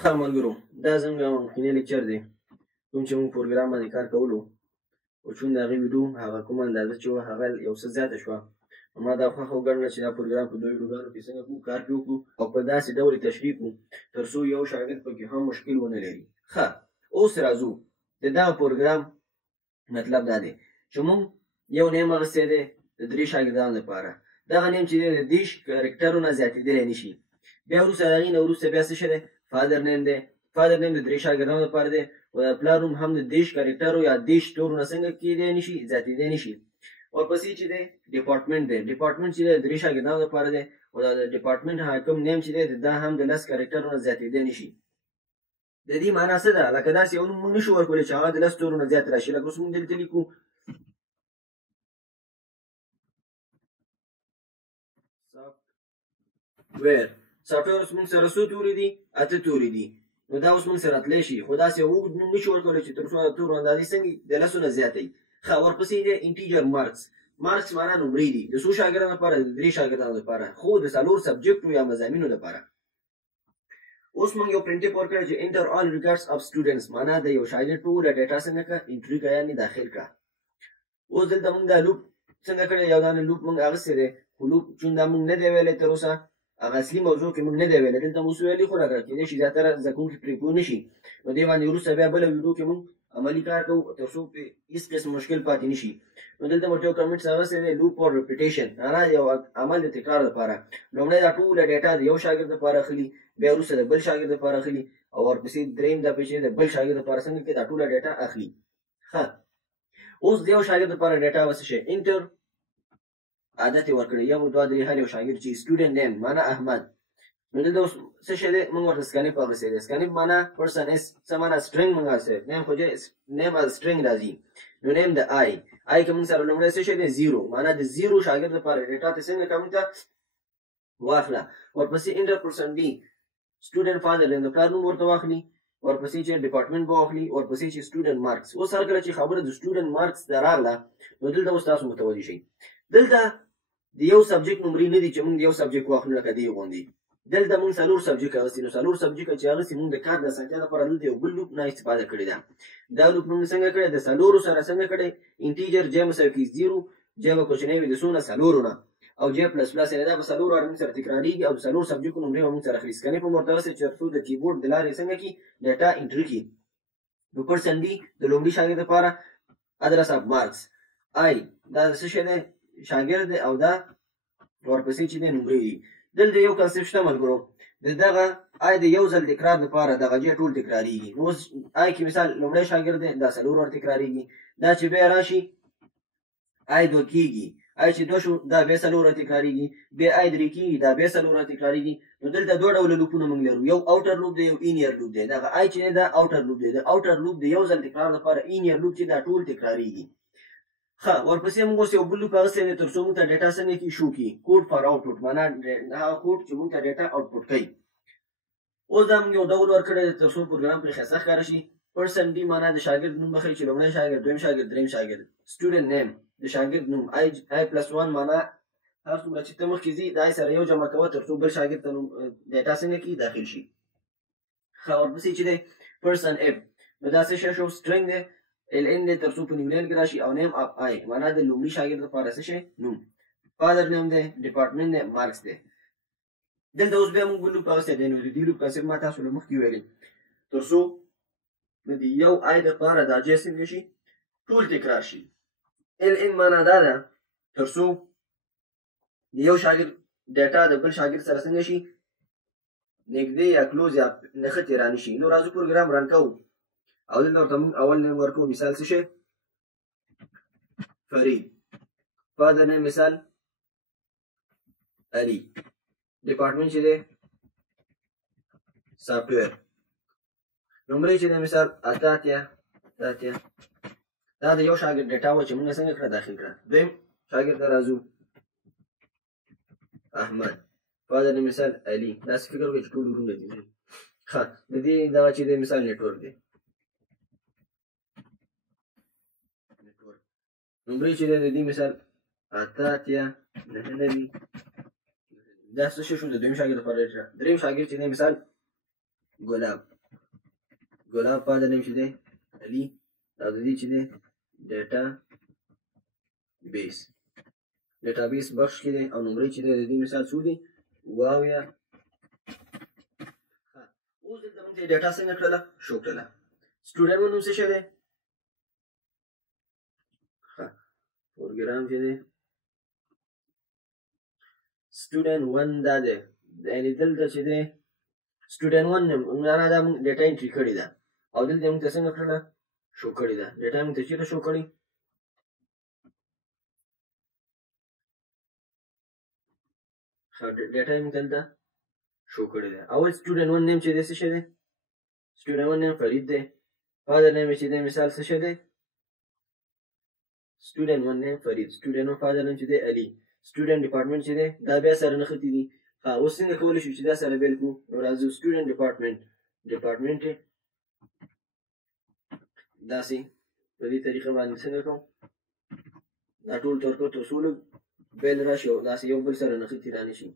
ښه ملګرو، دا زموږ مخکینی لیکچر دی کوم چې موږ پروګرام باندې کار کولو، خو چون د هغې ویډیو هغه کومه اندازه چې وه هغه یو څه زیاته شوه، نو ما دا خوښه وګڼله چې دا پروګرام په دوه ویډیوګانو کې څنګه کوو کار پرې وکړو او په داسې ډول یې تشریح کړو تر څو یو شاګرد پکې هم مشکل ونه لري. ښه اوس راځو د دغه پروګرام مطلب دا دی چې موږ یو نیم اخیستی دی د 3 شاګردانو لپاره. دغه نیم چې دی د 30 کرکټرونه زیاتېدلی نه شي. بیا وروسته د هغې نه وروسته بیا څه شی دی؟ فادر نیم دی. فادر نیم د 3 شاګردانو لپاره دی او د پلار نوم هم د 30 کرکټرو یا 30 تورو نه څنګه کېدی نه شي؟ زیاتېدی نه شي. ورپسې چې دی ډپارټمنټ دی. ډپارټمنټ چې دی د 3 شاګردانو لپاره دی او دا د ډپارټمنټ حاکم نیم چې دی دا هم د 10 کرکټرو نه زیاتېدی نه شي. د دې معنا څه ده؟ لکه داسې یو نوم موږ نشو ورکولی چې هغه د 10 تورو نه زیات راشي. لکه اوس موږ دلته لیکو سافټویر. سافټویر اوس موږ سره څو توري دي؟ 8 توري دي. نو دا اوس موږ سره تلی شي، خو داسې اوږد نوم نشو ورکولی چې تر څو د تورو اندازې څنګه د 10 نه زیاته وي. ښه ورپسې دی انټیجر مارکس. مارکس معنا نمرې دي. د څو شاګردانو لپاره؟ د 3 شاګردانو لپاره، خو د 4 سبجیکټو یا مضامینو لپاره. اوس موږ یو پرنټیپ ورکړی چې انټر آل ریکارډز اف سټوډنټس، معنا د یو شاګرد ټوله ډیټا څنګه کړه؟ انټري کړه، یعنې داخل کړه. اوس دلته موږ دا لوپ څنګه کړی؟ یو دانه لوپ موږ اخیستی دی، خو لوپ چون دا موږ نه دی ویلی تر اوسه، هغه اصلي موضوع کې موږ نه دی ویلی. دلته مو څه ویلي خو راکړه کېدای شي زیاتره زده کوونکي پرې پوه نه شي. نو دې باندې وروسته بیا بله ویډیو کې موږ عملي کار کوو تر څو پرې هېڅ قسم مشکل پاتې نه شي. نو دلته مو یو کمنټس اخیستی دی لوپ اور ریپیټیشن، معنا یو عمل د تکرار لپاره. لومړی دا ټوله ډیټا د یو شاګرد لپاره اخلي، بیا وروسته د بل شاګرد لپاره اخلي او ورپسې دریم دا چې د بل شاګرد لپاره څنګه کې دا ټوله ډیټا اخلي. ښه اوس د یو شاګرد لپاره ډیټا به څه شی؟ انټر عادت یې ورکړی 1 2 3 هر یو شاګرد چې سټوډنټ نیم معنا احمد. نو دلته اوس څه شی دی؟ موږ ورته سکانف اخیستی دی. سکانف معنا پرسن اس، څه معنا؟ سټرنګ موږ اخیستی. نیم خو نیم از سټرنګ راځي. نو نیم د آی کې موږ سره لومړی څه شی دی؟ 0 معنا د 0 شاګرد لپاره ډیټا ته څنګه کوم ته واخله. ورپسې انټر پرسن ډي سټوډنټ فادر نیم د پلار نوم ورته واخلي، ورپسې چې ډپارټمنټ به واخلي، ورپسې چې سټوډنټ مارکس. اوس هر کله چې خبره د سټوډنټ مارکس ته راغله نو دلته اوس تاسو متوجه شئ. دلته د یو سبجیکټ نمرې نه دي چې موږ د یو سبجیکټ واخلو لکه دې غوندې. دلته موږ 4 سبجیکټ اخیستي. نو 4 سبجیکټ چې اخیستي موږ د کار د اسانتیا لپاره دلته یو بل لوپ نه استفاده کړې ده. دا لوپ موږ څنګه کړی؟ د 4 سره څنګه کړی؟ انټیجر جې مساوي کېږي 0، جې به کوچنی وي د څو نه؟ 4 نه، او جې پلس پلس یعنې دا به 4 واره موږ سره تکرارېږي او د 4 سبجیکټو نمرې به موږ سره اخلي. سکنې په ورته هسې چې تر څو د کیبورډ د لارې څنګه کړي؟ ډیټا انټري کړي. نو پرسن ډي د لومړي شاګرد لپاره ادرس اف مارکس. آی دا څه شی دی؟ شاګرد دی او دا ورپسې چې دی نمرې دي. دلته یو کنسپټ شته ملګرو، د دغه آی د یو ځل تکرار لپاره دغه جې ټول تکرارېږي. نو اوس آی کې مثال لومړی شاګرد دی دا 4 واره تکرارېږي. دا چې بیا راشي آی 2 کېږي، آی چې 2 شو دا بیا 4 واره تکرارېږي، بیا آی 3 کېږي دا بیا 4 واره تکرارېږي. نو دلته 2 ډوله لوپونه موږ لرو، یو اوټر لوپ دی، یو اینیر لوپ دی. دغه آی چې دی دا اوټر لوپ دی. د اوټر لوپ د یو ځل تکرار لپاره، اینیر لوپ چې دا ټول تکرارېږي. ښه ورپسې موږ اوس یو بل لوپ اخیستی دی تر څو موږ ته ډیټا څنګه کړي؟ شو کړي. کوډ فار آوټپوټ معنا هغه کوډ چې موږ ته ډیټا آوټپوټ کوي. اوس دا موږ یو ډول ورکړی دی تر څو پروګرام پرې ښایسته ښکاره شي. پرسن ډي معنا د شاګرد نوم به ښیي چې لومړی شاګرد، دویم شاګرد، دریم شاګرد. سټوډنټ نیم د شاګرد نوم. آی پلس 1 معنا هر څومره چې ته مخکې ځي د آی سره یو جمع کوه تر څو بل شاګرد ته ډیټا څنګه کړي؟ داخل شي. ښه ورپسې چې دی پرسن اف نو دا څه شی شو؟ سټرنګ دی. ال ان دی تر څو په نیو لاین کې راشي او نیم اف آی معنا د لومړي شاګرد لپاره څه شی؟ نوم. فادر نیم دی، ډپارټمنټ دی، مارکس دی. دلته اوس بیا موږ بل لوپ اخیستی دی. نو د دې لوپ کنسپټ ما تاسو له مخکې ویلي تر څو د یو آی دپاره دا جې څنګه شي؟ ټول تکرار شي. ال ان معنا دا ده تر څو د یو شاګرد ډیټا د بل شاګرد سره څنګه شي؟ نږدې یا کلوز یا نښتې را نه شي. نو راځو پروګرام رن کوو او دلته ورته موږ اول نیم ورکوو. مثال څه شی؟ فرید. فادر نیم مثال علي. ډپارټمنټ چې دی سافټویر. نمرې چې دی مثال 8 دا د یو شاګرد ډیټا وه چې موږ څنګه کړه؟ داخل کړه. دویم شاګرد ته راځو احمد. فادر نیم مثال علي. داسې فکر وکړئ چې ټول ورونه دي. ښه د دې دغه چې دی مثال نیټورک دی. نمرې چې دی د دې مثال 8 9 دا څه شو؟ د دویم شاګرد لپاره ډیټا. دریم شاګرد چې دی مثال ګلاب فادر نیم چې دی علي، او د دې چې دی ډیټا بیس بخش کې دی، او نمرې چې دی د دې مثال څو دي 72. اوس دلته موږ ډیټا څنګه کړله شو کړله. سټوډنټ نوم څه شی دی؟ پروګرام چې دی سټوډنټ 1 دا دی، یعنې دلته چې دی سټوډنټ 1 نیم دا موږ ډیټا انټري کړې ده، او دلته موږ ته څنګه کړله شو کړې ده. ډیټا موږ ته چېرته شو کړې؟ ډیټا موږ دلته شو کړې ده. اول سټوډنټ 1 نیم چې دی څه شی دی؟ سټوډنټ 1 نیم فرید دی. فادر نیم چې دی مثال څه شی دی؟ سټوډنټ 1 نیم فرید. سټوډنټ 1 فادر نیم چې دی علي. سټوډنټ ډپارټمنټ چې دی دا بیا سره نښتي دي. اوس څنګه کولی شو چې دا سره بیل کړو؟ نو راځو سټوډنټ ډپارټمنټ داسې په دې طریقه باندې څنګه کوم دا ټول تور کړو تر څو لږ بیل راشي او داسې یو بل سره نښتي رانه شي.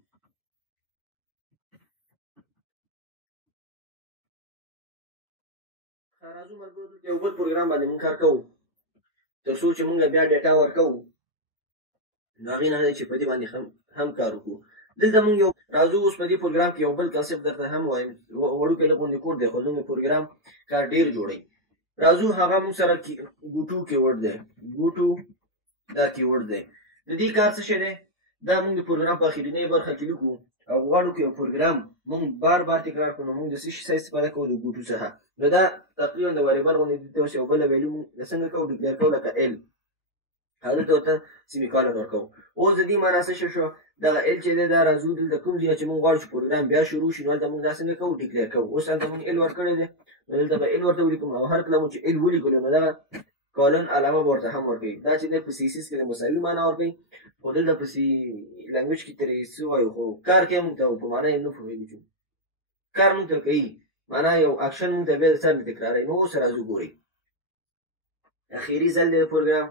راځو ملګرو دلته یو بل پروګرام باندې مونږ کار کوو تر څو چې مونږ بیا ډیټا ورکوو، نو هغې نه دی چې په دې باندې هم کار وکړو. دلته مونږ یو راځو اوس په دې پروګرام کې یو بل کنسپټ درته هم وایم، وړوکی لږ غوندې کوډ دی خو زموږ پروګرام کار ډېر جوړوي. راځو هغه مونږ سره ګوټو کیورډ دی، ګوټو دا کیورډ دی. د دې کار څه شی دی؟ دا مونږ د پروګرام په اخرنۍ برخه کې لیکو او غواړو که یو پروګرام مونږ بار بار تکرار کړو، نو مونږ د څه شي څخه استفاده کوو؟ د ګوټو څخه. نو دا تقریبا د وریبل غوندې دلته اوس یو بله ویلو مونږ څنګه کوو؟ ډکلیر کوو لکه ال، هلته ورته سیمیکالن ورکوو. اوس د دې معنا څه شو؟ دغه ال چې دی دا راځو دلته کوم ځای چې مونږ غواړو چې پروګرام بیا شروع شي، نو هلته مونږ دا څنګه کوو؟ ډکلیر کوو. اوس هلته مونږ ال ورکړی دی، نو دلته به ال ورته ولیکم، او هر کله مو چې ال ولیکلو نو دغه کالن علامه به ورته هم ورکوي. دا چې دی په سیسیس کې د مساوي معنا ورکوي، خو دلته په سی لنګویج کې ترې څه وایو، خو کار کوي مونږ ته په معنا یې نه پوهېږو چې کار مونږ ته کوي، معنا یو اکشن مونږ ته بیا د سر نه تکراروي. نو اوس راځو ګورئ اخري ځل دی د پروګرام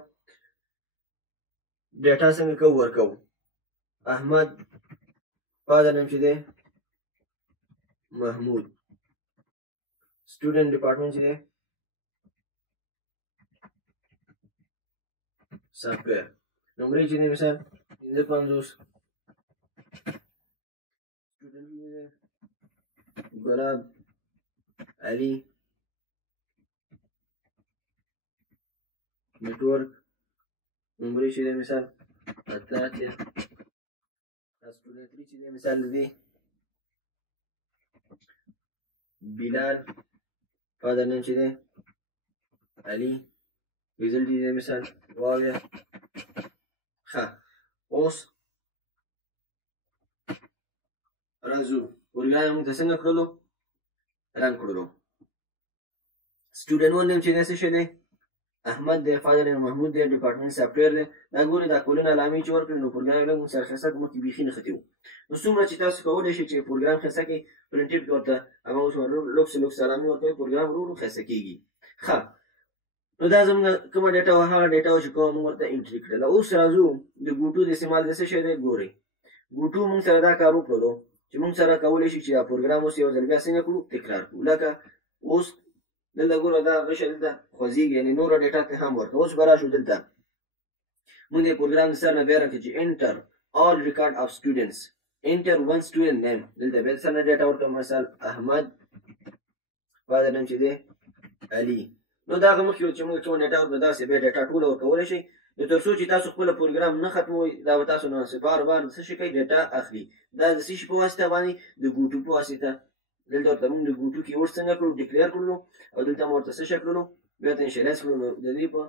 ډیټا څنګه کوو ورکوو. احمد فادر نیم چې دی محمود. سټوډنټ ډپارټمنټ چې دی سافټویر. نمرې چې دی مثال 55. سټوډنټ چې دی ګلاب علي. نیټورک نمرې چې دی مثال 88. سټوډنټ 3 چې دی مثال دی بلال. فادر نیم چې دی علي. ریزلټ چې دی مثال 72. ښه اوس راځو پروګرام موږ ته څنګه کړلو؟ رن کړلو. سټوډنټ 1 نیم چې دی څه شی دی؟ احمد دی. فادر نیم محمود دی. ډپارټمنټ سافټویر دی. دا ګورئ دا کولونه علامې چې ورکړې، نو پروګرام لږ موږ سره ښایسته مخکې بیخي نښتي وو. نو څومره چې تاسو کولی شئ چې پروګرام ښایسته کړئ، پرنټیډ کې ورته هغه اوس لوکس علامې ورکوئ، پروګرام ورو ورو ښایسته کېږي. ښه نو دا زموږ کومه ډیټا وه؟ هغه ډیټا وه چې کومه موږ ورته انټري کړله. اوس راځو د ګوټو د استعمال د څه شی دی ګورئ. ګوټو موږ سره دا کار وکړلو چې موږ سره کولی شي چې دا پروګرام اوس یو ځل بیا څنګه کړو؟ تکرار کړو. لکه اوس دلته ګوره دا غشه دلته خوځېږي، یعنې نوره ډیټا ته هم ورکړه. اوس به راشو دلته موږ د پروګرام د سر نه بیا راکړو چې انټر all record of students. enter one student name. دلته بیا د سر نه ډیټا ورکړم، مثال احمد. فادر نیم چې دی علي. نو دا هغه مخکې چې موږ کوم ډیټا ورکړو داسې بیا ډیټا ټوله ورکولی شئ. نو تر څو چې تاسو خپله پروګرام نه ختموئ، دا به تاسو نه بار بار څه شي کوئ؟ ډیټا اخلي. دا د څه شي په واسطه باندې؟ د ګوټو په واسطه. دلته ورته موږ د ګوټو کیورډ څنګه کړو؟ ډکلیر کړلو، او دلته مو ورته څه شی کړلو؟ بیا ته انشیلایز کړلو. نو د دې په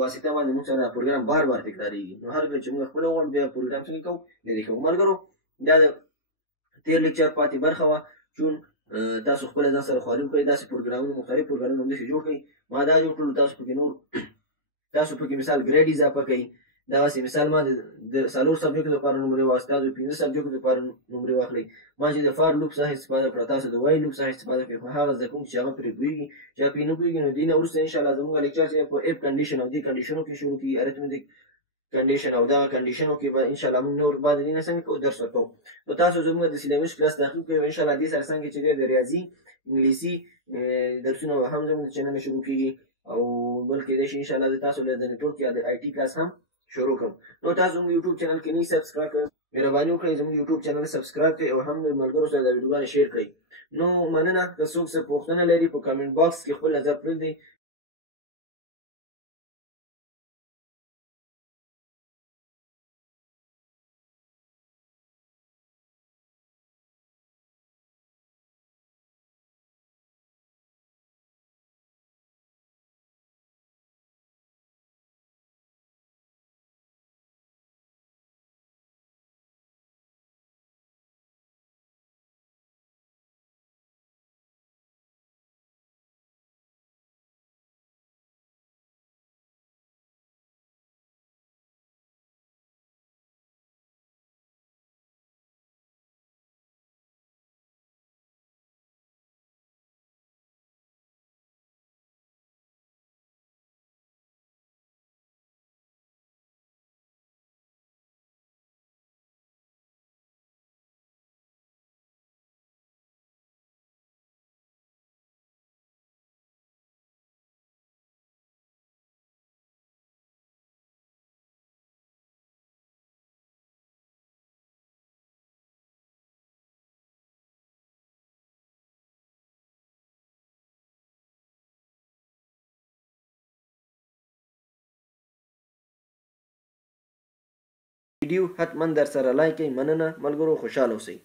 واسطه باندې موږ سره پروګرام بار بار تکرارېږي. نو هر کله چې موږ خپله وغواړو بیا پروګرام څنګه کوو؟ لرې کوو. ملګرو دا د تېر لیکچر پاتې برخه وه، چون تاسو خپله ځان سره خواري وکړئ، داسې پروګرامونه مختلف پروګرامونه همداسې جوړ کړئ. ما دا جوړ کړلو، تاسو پکې مثال ګریډ اضافه کوئ. دغسې مثال ما د 4 سبجیکټو لپاره نمرې واخیستې، تاسو 5 سبجیکټو لپاره نمرې واخلئ. ما چې د فار لوپ څخه استفاده کړه، تاسو د وای لوپ څخه استفاده کوئ. خو هغه زده کوونکي چې هغه پرې پوهېږي، چې هغه پرې نه پوهېږي، نو دې نه وروسته انشاءالله زموږ لیکچر چې په اف کنډیشن او دې کنډیشنو کې شروع کېږي. ارتمټیک کنډیشن او دغه کنډیشنو کې به انشاءالله موږ نور بعد دې نه څنګه کوو درس ورکوو. نو تاسو زموږ د سیلیبس کلاس تعقیب کوئ او انشاءالله دې سره څنګه چې دی د ریاضي انګلیسي درسونه هم زموږ د چینل شروع کېږي او بل کېدای شي انشاءالله زه تاسو له د نیټورک یا د آی ټي کلاس هم شروع کړم. نو تاسو زموږ یوټیوب چینل کې نه سبسکرایب کړئ، مهرباني وکړئ زموږ یوټیوب چینل سبسکرایب کړئ او هم د ملګرو سره د ویډیوګانې شیر کړئ. نو مننه، که څوک څه پوښتنه لري په کامنټ باکس کې خپل نظر پرېږدئ. ویډیو حتما در سره لایک کړئ. مننه ملګرو، خوشحاله اوسئ.